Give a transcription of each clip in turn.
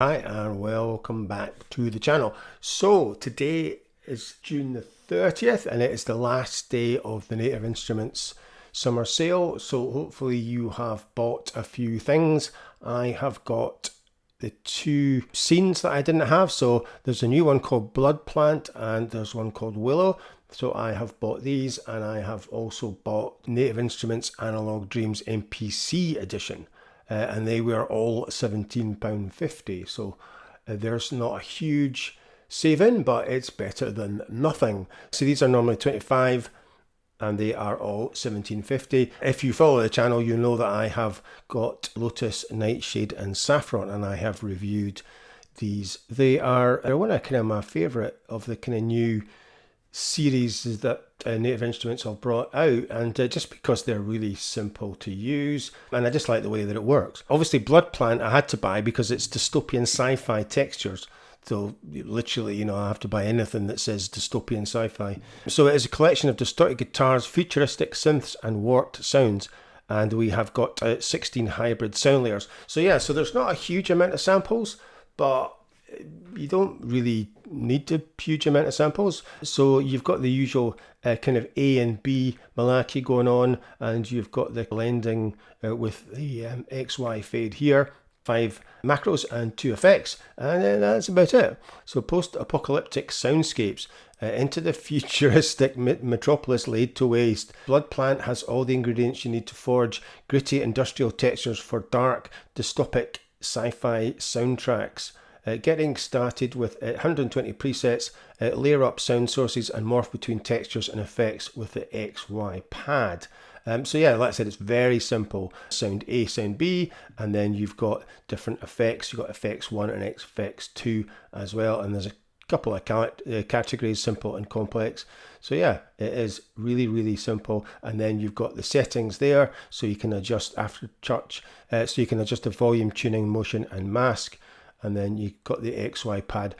Hi and welcome back to the channel. So today is June the 30th and it is the last day of the Native Instruments summer sale. So hopefully you have bought a few things. I have got the two scenes that I didn't have. So there's a new one called Bloodplant and there's one called Willow. So I have bought these, and I have also bought Native Instruments Analog Dreams MPC edition. And they were all £17.50. So there's not a huge save-in, but it's better than nothing. So these are normally 25 and they are all £17.50. If you follow the channel, you know that I have got Lotus, Nightshade and Saffron, and I have reviewed these. They're one of kind of my favourite of the kind of new series that Native Instruments have brought out, and just because they're really simple to use, and I just like the way that it works. Obviously Bloodplant I had to buy because it's dystopian sci-fi textures, so literally, you know, I have to buy anything that says dystopian sci-fi. So it is a collection of distorted guitars, futuristic synths and warped sounds, and we have got 16 hybrid sound layers. So yeah, so there's not a huge amount of samples, but you don't really need a huge amount of samples. So you've got the usual kind of A and B Malaki going on, and you've got the blending with the XY fade here, 5 macros and 2 effects, and then that's about it. So post-apocalyptic soundscapes into the futuristic metropolis laid to waste. Bloodplant has all the ingredients you need to forge gritty industrial textures for dark, dystopic sci-fi soundtracks. Getting started with 120 presets, layer up sound sources and morph between textures and effects with the XY pad. So yeah, like I said, it's very simple. Sound A, sound B, and then you've got different effects. You've got effects 1 and effects 2 as well, and there's a couple of categories, simple and complex. So yeah, it is really, really simple. And then you've got the settings there, so you can adjust after touch, so you can adjust the volume, tuning, motion and mask. And then you've got the XY pad,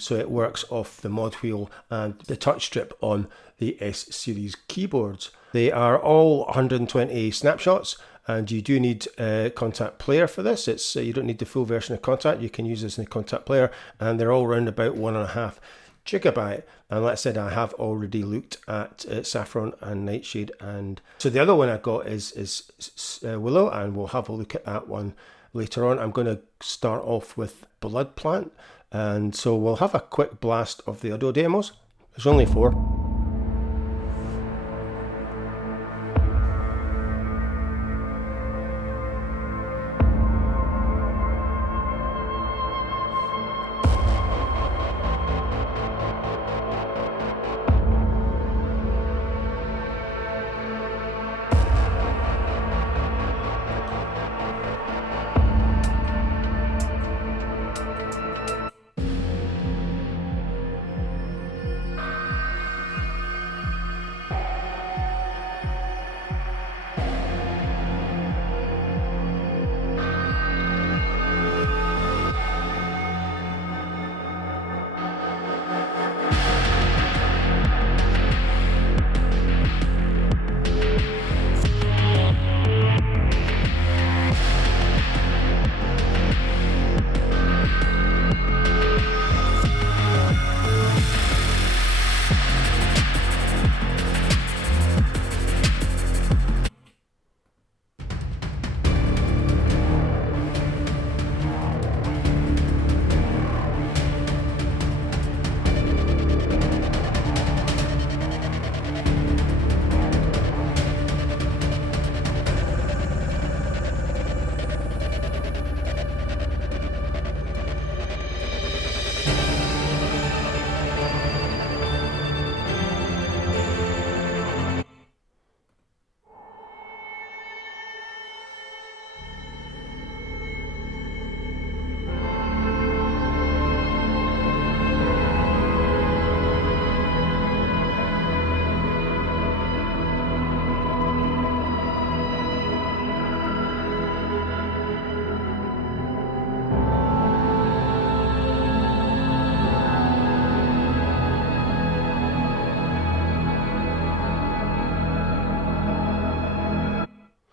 so it works off the mod wheel and the touch strip on the S-Series keyboards. They are all 120 snapshots, and you do need a Kontakt player for this. It's you don't need the full version of Kontakt. You can use this in the Kontakt player, and they're all around about 1.5 gigabyte. And like I said, I have already looked at Saffron and Nightshade, and so the other one I got is Willow, and we'll have a look at that one later on. I'm going to start off with Bloodplant, and so we'll have a quick blast of the audio demos. There's only 4.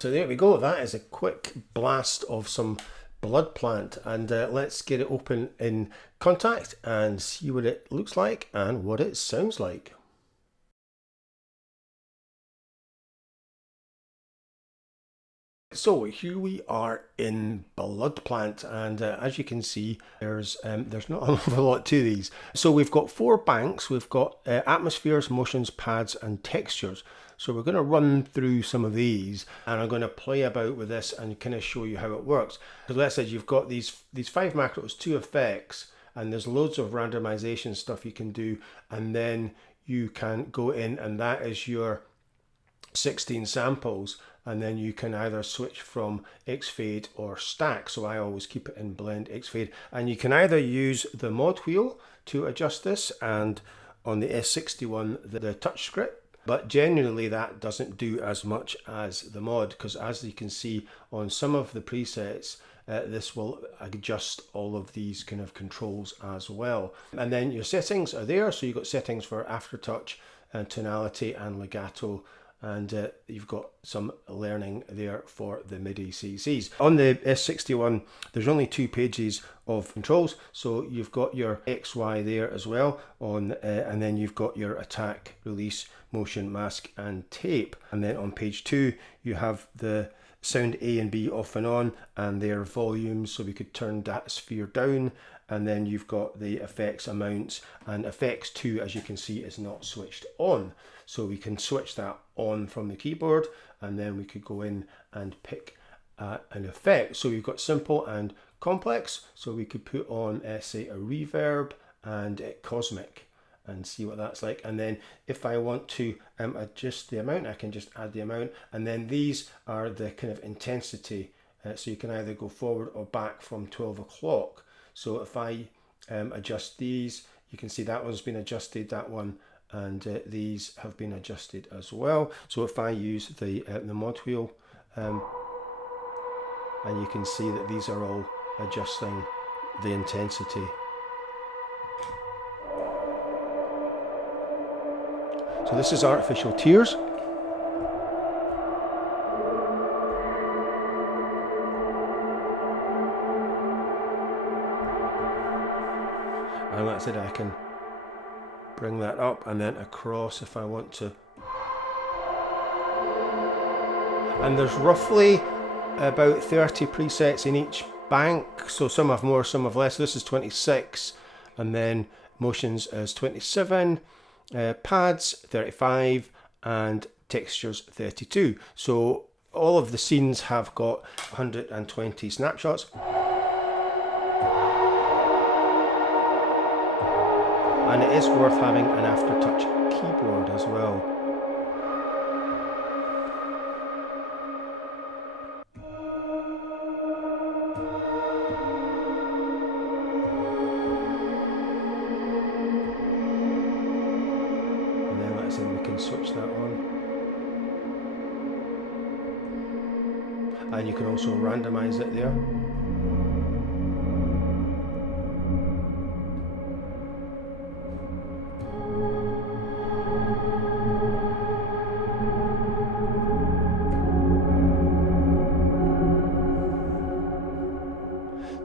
So there we go. That is a quick blast of some Bloodplant, and let's get it open in Kontakt and see what it looks like and what it sounds like. So here we are in Bloodplant, and as you can see, there's not an awful lot to these. So we've got 4 banks. We've got atmospheres, motions, pads, and textures. So we're going to run through some of these, and I'm going to play about with this and kind of show you how it works. Because let's say you've got these 5 macros, 2 effects, and there's loads of randomization stuff you can do, and then you can go in, and that is your 16 samples, and then you can either switch from X-Fade or stack. So I always keep it in blend X-Fade, and you can either use the mod wheel to adjust this, and on the S61 the touch script, but generally that doesn't do as much as the mod, because as you can see on some of the presets, this will adjust all of these kind of controls as well. And then your settings are there, so you've got settings for aftertouch and tonality and legato, and you've got some learning there for the MIDI CCs. On the S61 there's only 2 pages of controls, so you've got your XY there as well on, and then you've got your attack, release, motion, mask and tape. And then on page 2 you have the sound A and B off and on and their volumes, so we could turn that sphere down. And then you've got the effects amounts, and effects 2, as you can see, is not switched on, so we can switch that on from the keyboard, and then we could go in and pick an effect. So we've got simple and complex, so we could put on say a reverb and cosmic and see what that's like. And then if I want to adjust the amount, I can just add the amount, and then these are the kind of intensity, so you can either go forward or back from 12 o'clock. So if I adjust these, you can see that one's been adjusted, that one, and these have been adjusted as well. So if I use the mod wheel, and you can see that these are all adjusting the intensity. So this is Artificial Tears. And that's it, I can bring that up and then across if I want to. And there's roughly about 30 presets in each bank, so some have more, some have less. This is 26, and then motions is 27, pads 35, and textures 32. So all of the scenes have got 120 snapshots. And it is worth having an aftertouch keyboard as well. And then let's say we can switch that on. And you can also randomize it there.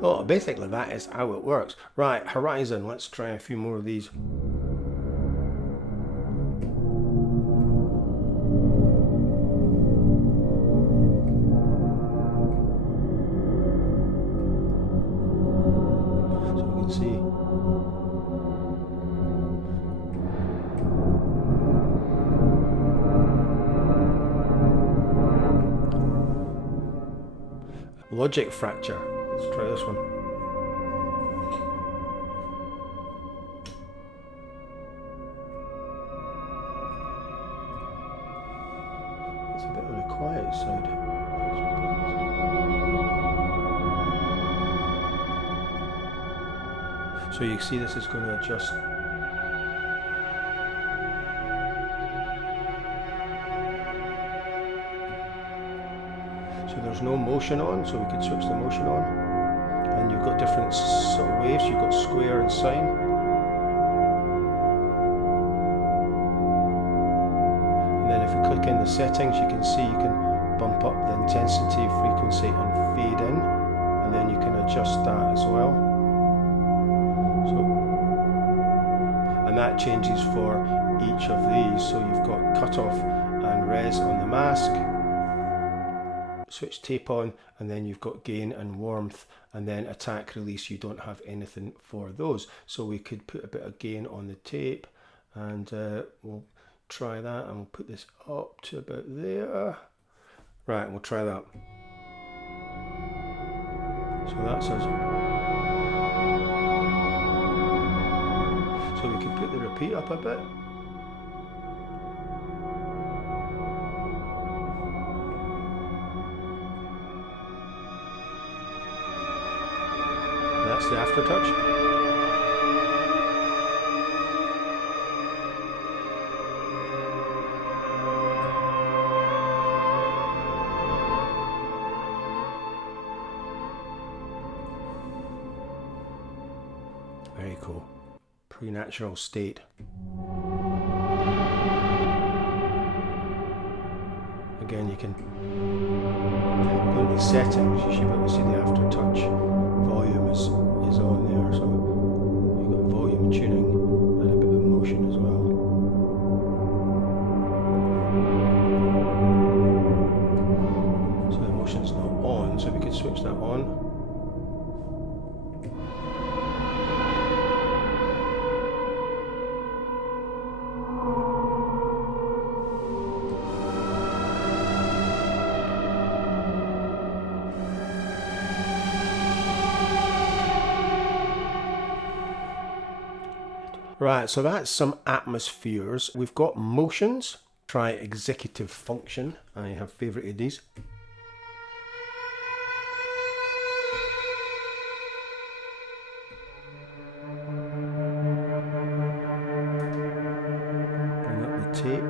Well, basically that is how it works. Right, Horizon, let's try a few more of these. So we can see. Logic Fracture. Let's try this one. It's a bit on the quiet side. So you see this is going to adjust. So there's no motion on, so we can switch the motion on. And you've got different sort of waves, you've got square and sine. And then if we click in the settings, you can see you can bump up the intensity, frequency and fade in. And then you can adjust that as well. So, and that changes for each of these. So you've got cutoff and res on the mask, switch tape on, and then you've got gain and warmth, and then attack release. You don't have anything for those. So we could put a bit of gain on the tape, and we'll try that, and we'll put this up to about there. Right, we'll try that. So that's us. So we could put the repeat up a bit. That's the aftertouch. Very cool. Pre-natural state. Again, you can go to the settings. You should be able to see the aftertouch volume is on there. So you've got volume tuning and a bit of motion as well. So the motion's not on, so we could switch that on. Right, so that's some atmospheres. We've got motions. Try executive function. I have favorited these. Bring up the tape.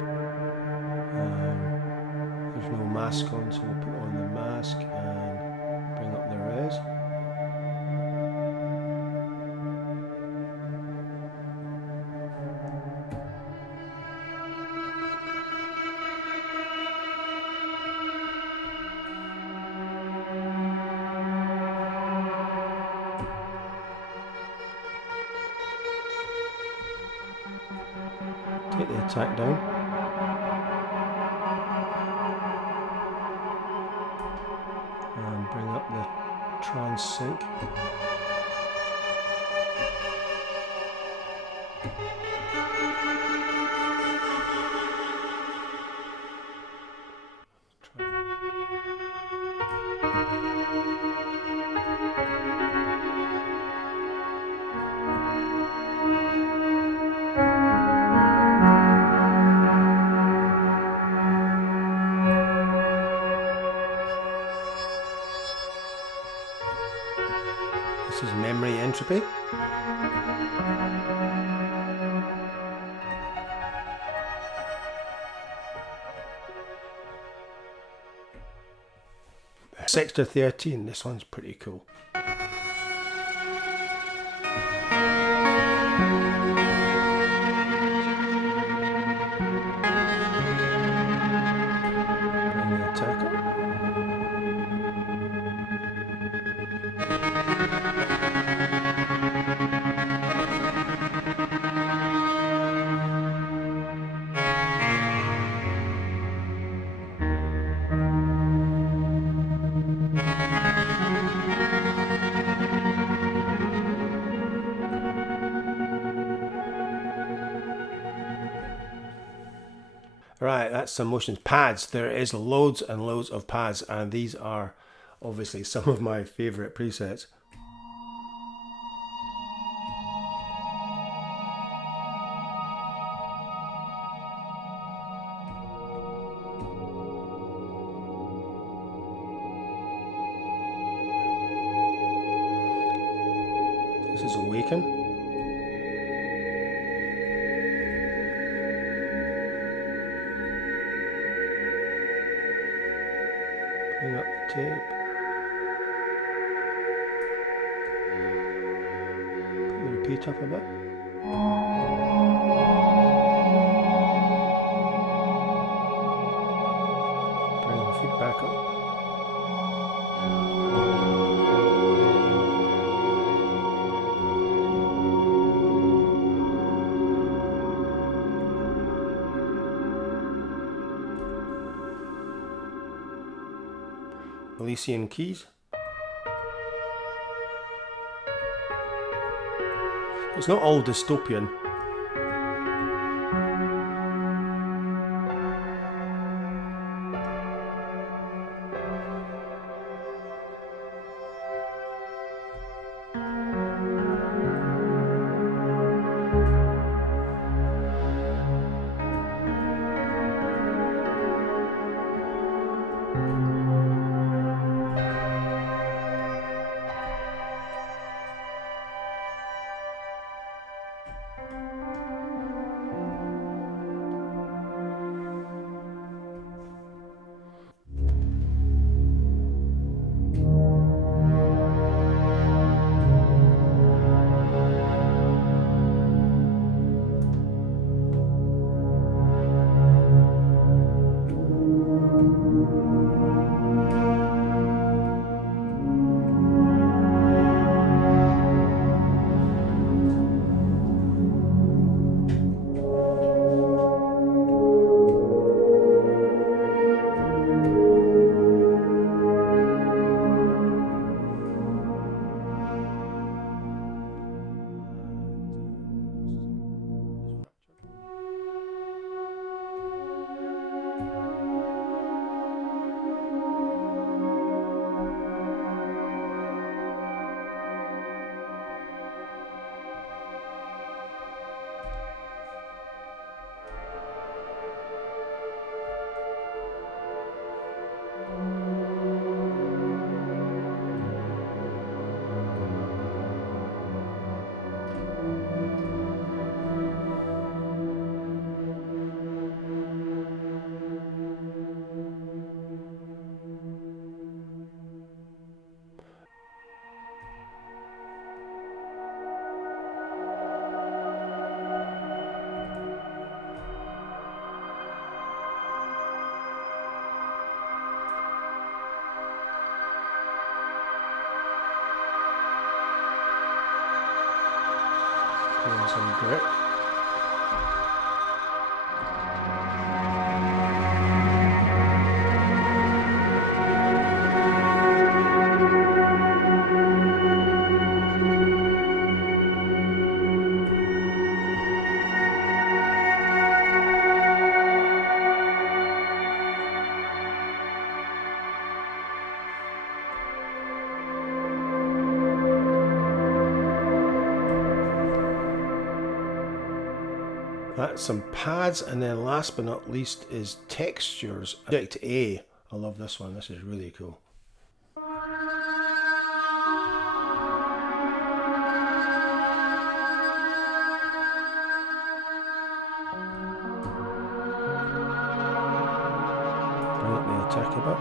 There's no mask on, so we'll put on the mask and bring up the res. Take the attack down. And bring up the trans sync. This is memory entropy. Sector 13, this one's pretty cool. Right, that's some motions. Pads, there is loads and loads of pads, and these are obviously some of my favorite presets. This is Awaken. Bring up the tape. Put the repeat up a bit. Bring the feedback up. Elysian Keys. It's not all dystopian. Doing some grit. That's some pads, and then last but not least is textures. Project A. I love this one. This is really cool. Bring up the attack a bit.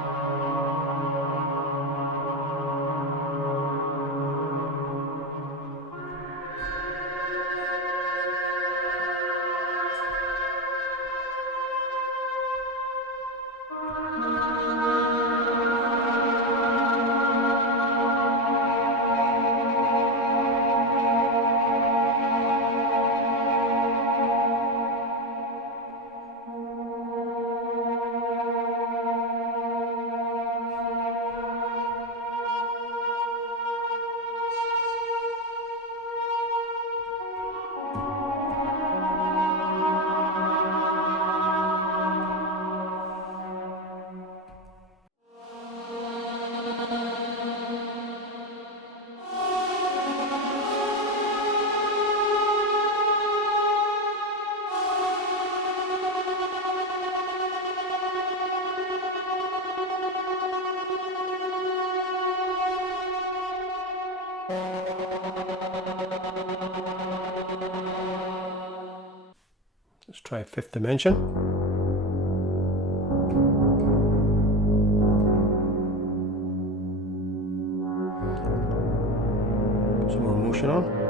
Let's try Fifth Dimension. Some more motion on.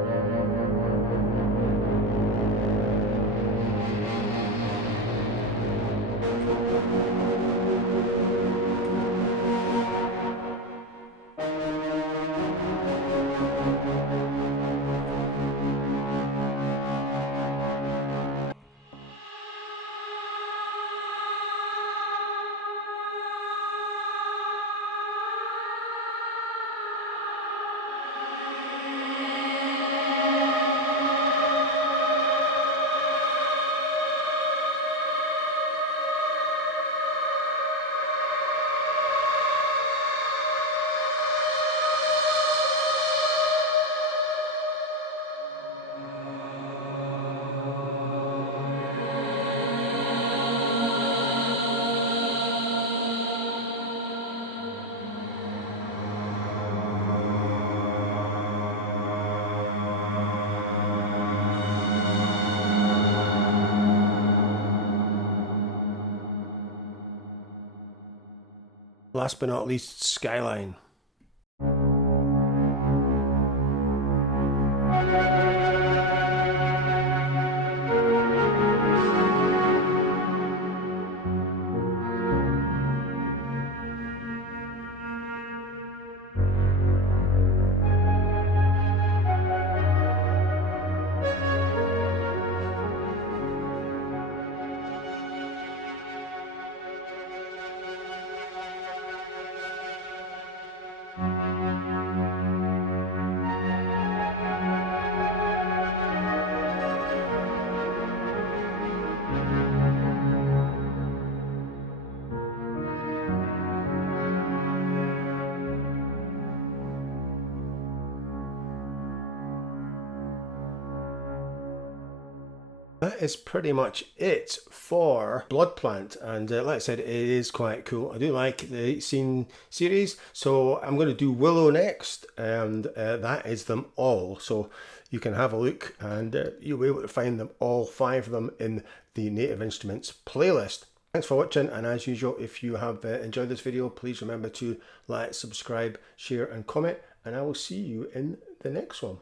Last but not least, Skyline. That is pretty much it for Bloodplant, and like I said, it is quite cool. I do like the 8-scene series, so I'm going to do Willow next, and that is them all. So you can have a look, and you'll be able to find them all 5 of them in the Native Instruments playlist. Thanks for watching, and as usual, if you have enjoyed this video, please remember to like, subscribe, share and comment, and I will see you in the next one.